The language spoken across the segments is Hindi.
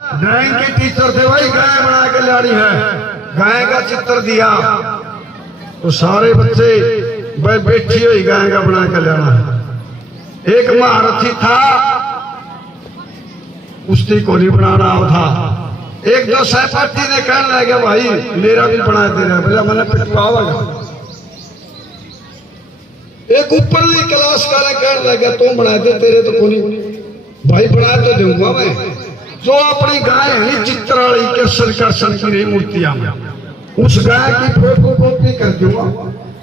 ड्राइंग के टीचर थे भाई, गाय बना के लानी है, गाय का चित्र दिया तो सारे बच्चे भाई बैठी हुई गाय का बना के लाना है। एक महारथी था, उसकी कोली बनाना था। एक दो सहपाठी ने कहने लगे भाई मेरा भी बना दे रहा, बोला मैंने पिटवाओगा। एक ऊपरली क्लास का कहने लगा तुम बना दे, तेरे तो कोनी भाई बना तो दूंगा मैं। जो अपनी गाय है चित्र वाली कर्षण की नहीं मूर्तियां में, उस गाय की फोटो कॉपी कर दूंगा।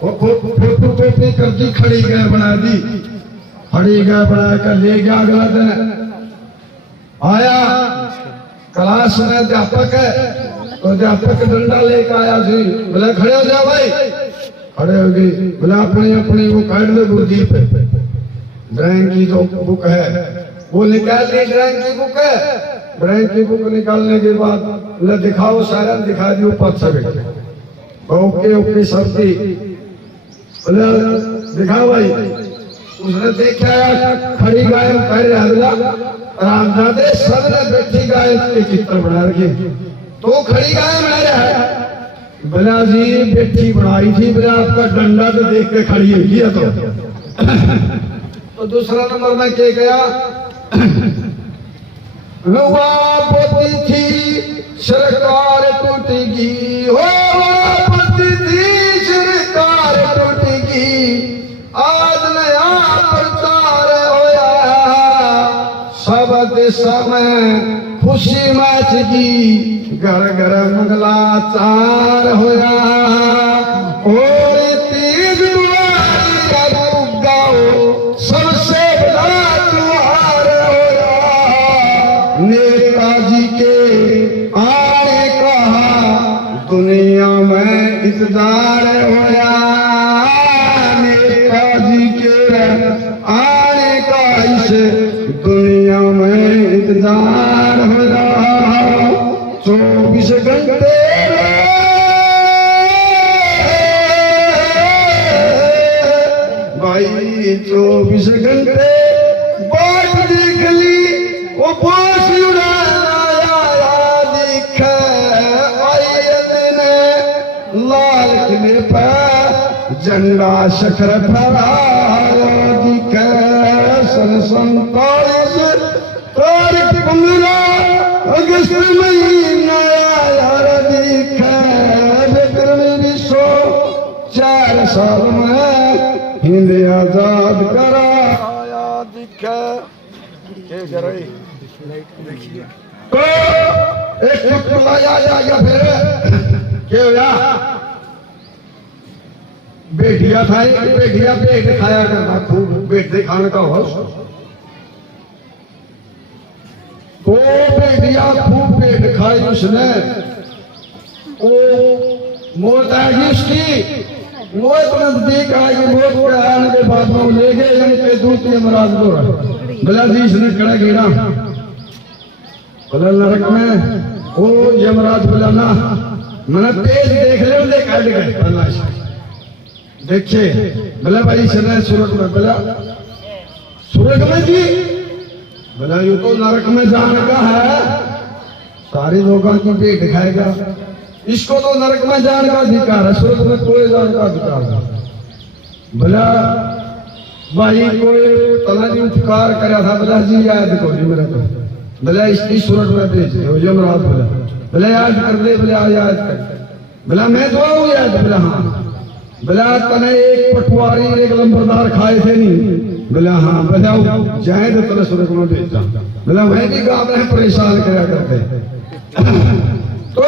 और फोटो कॉपी कर दी, खड़ी गाय बना दी। खड़ी गाय बना कर ले गया। अगला दिन आया क्लास में अध्यापक है, तो अध्यापक डंडा लेकर आया जी, बोला खड़े हो जाओ भाई। खड़े हो गई, बोला अपनी अपनी वो काट लो बुद्धि पे। ड्राइंग की जो बुक है वो निकाल ली, ड्राइंग की बुक है। ड्राइंग की बुक निकालने के बाद बोला दिखाओ, सारा दिखा दी ऊपर से बैठे। ओके ओके सब दी, बोला दिखाओ भाई। उसने देखा खड़ी गाय कह रहा रामजादे सब ने बैठी गाय के चित्र बना रखे, तो खड़ी गाय बना रहा है। बोला जी बैठी बनाई थी, बोला आपका डंडा तो देख के खड़ी हो गया। तो दूसरा नंबर में क्या गया, हुआ बोती थी सरकार टूटेगी, हो बोती थी सरकार टूटेगी। आज नया प्रचार होया, सब दिशा में खुशी मचगी, घर घर मंगलाचार होया। और तीज गाओ सबसे बड़ा त्योहार होया। नेताजी के आने कहा दुनिया में इंतजार होया। नेताजी के आने का इस दुनिया में इंतजार हो रहा। 24 घंटे भाई 24 घंटे बाट देख ली, वो पास उड़ाया दिख लाल किले पर झंडा शखर फहराया दिख। सन 47 तारीख 15 अगस्त महीना यार दिख। विक्रमी 4 साल में हिंद आजाद कराया दिख। तो एक चुटकुला या फिर क्या होया, बेटिया था, बेटिया पेट खाया करना, खूब बेटे खाने का होश। तो बेटिया खूब पेट खाई उसने, वो मौत आएगी उसकी। मौत नजदीक आएगी, मौत को आने के बाद वो ले गए उनके दूसरे मराज को। बोला जी इसने कड़ा गिरा, बोला नरक में। वो यमराज बोला ना मैंने तेज देख ले काट गए देखे। बोला भाई इसने सूरत में, बोला सूरत में जी, बोला यू तो नरक में जाने का है, सारे लोगों की पेट खाएगा, इसको तो नरक में जाने का अधिकार है, सूरत में कोई जाने का अधिकार नहीं। बोला भाई कोई तना जी उपकार करा था, बोला जी याद को जी मेरा तो। बोला इसकी सूरत में भेज दो यमराज। बोला बोला याद कर दे, बोला याद कर। बोला मैं तो आऊँ याद, बोला हाँ। बोला तने एक पटवारी एक लंबरदार खाए थे नहीं, बोला हाँ। बोला जाए तो तने सूरत में भेजा। बोला वह भी गाँव में परेशान करा करते। तो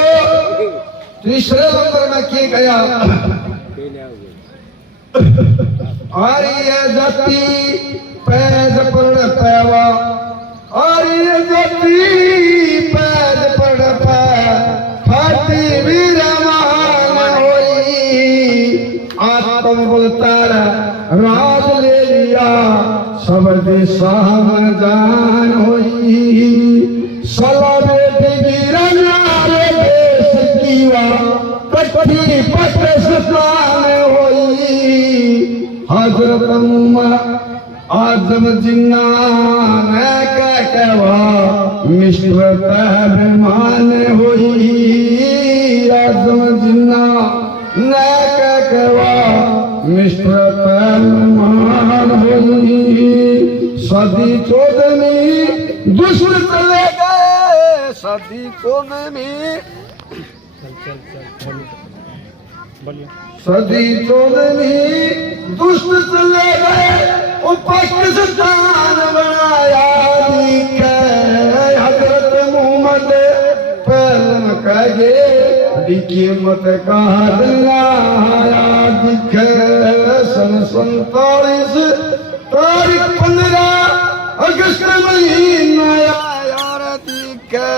तीसरे नंबर में क्या गया, आर्य जाति पैद पड़ पैवा, आर्य जाति पैद पड़ पै, खाती वीर महान होई। आत्म बोलता राज ले लिया, सब दिशा में जान होई। सला बेटी वीरा नारे देश कीवा, कठी पट सतान होई। हजरत आदम जिन्ना ने कहवा मिश्र तहमान होई आदम जिन्ना ने कहवा मिश्र तहमान होई सदी चौदहवीं दुश्मन चले गए सदी चौदहवीं सदी चौदहवीं दुष्ट चले गए वो पाकिस्तान बनाया दिखे हजरत मोहम्मद पहलन कहे कीमत का दिलाया दिखे सन 47 तारीख 15 अगस्त महीना यार दिखे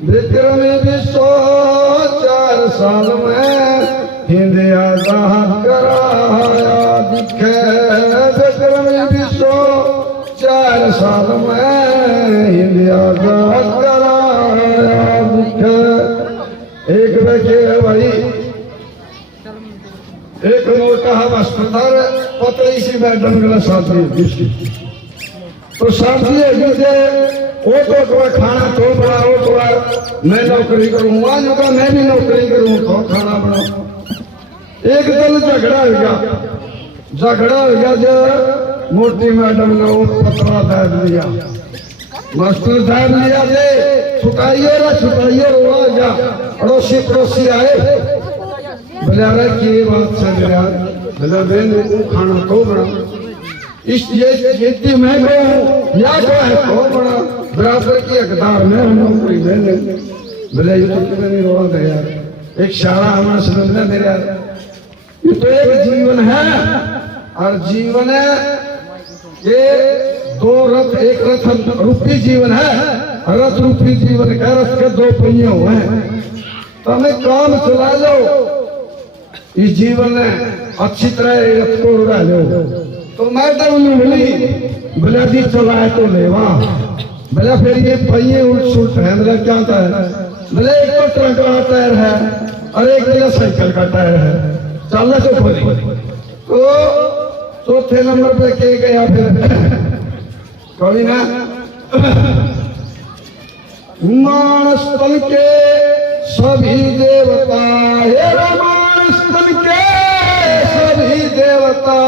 विक्रम विश्व 4 साल में हिंद आजाद कराया दिखे विक्रम विश्व 4 साल में हिंद आजाद कराया दिखे एक देखे भाई एक मोटा हम अस्पताल पतली सी मैडम गला साथी तो साथी है वो तो खाना तो बनाओ तो मैं नौकरी करूँ वहां जो मैं भी नौकरी करूँ तो खाना बनाओ एक दिन झगड़ा हो गया जो मोटी मैडम ने पतला दाब लिया मास्टर दाब लिया जे छुटाइए हुआ गया अड़ोसी पड़ोसी आए बोले अरे की बात चल रहा बोले बहन खाना तो बना इस ये मैं कहूँ या जो है तो बड़ा बराबर की हकदार में नौकरी देने बोले ये तो कितने नहीं रोक है यार एक शारा हमारा समझना मेरे यार ये तो एक जीवन है और जीवन है ये 2 रथ एक रथ रूपी जीवन है रथ रूपी जीवन का रथ के 2 पहिए हुए हैं तो हमें काम चला लो इस जीवन में अच्छी तरह रथ को उड़ा लो तो मैडम ने बोली बोला जी चलाए तो लेवा बोला फिर ये पहिए उल्ट सुल्ट है बोला क्या होता है बोले एक तो ट्रक का टायर है और एक जगह साइकिल का टायर है चलने तो बोली तो चौथे नंबर पे के गया फिर कभी ना मानस तल के सभी देवता हे मानस तल के सभी देवता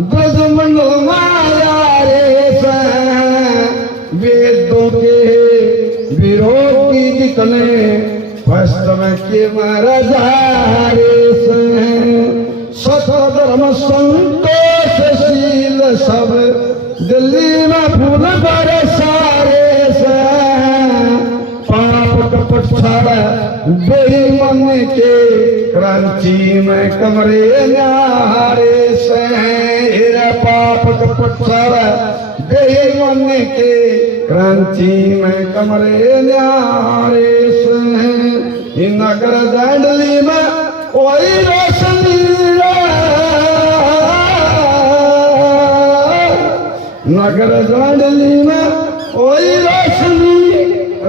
ब्रजमंडल माया रे वेदों के विरोधी जितने वास्तव के महाराजा सतधर्म संतोषशील सब दिल्ली में फूल बड़े सारे पाप कपट सारा बेईमान के क्रांति में कमरे न्यारे से पाप कपट सारा बेईमान के क्रांति में कमरे न्यारे से नगर दांडली में वही रोशनी नगर दांडली में वही रोशनी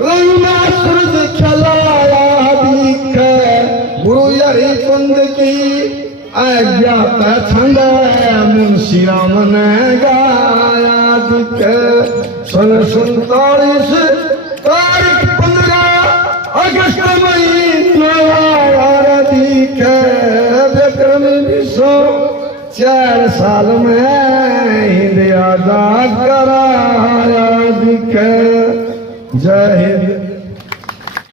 रंग में सूरज खिलाया दिखे गुरु हरि कुंद की अज्ञात छंद मुंशी राम ने गाया दिखे 47 तारीख 15 अगस्त महीना दिखे विक्रम विश्व 4 साल में हिंद आजाद कराया दिखे जय हिंद।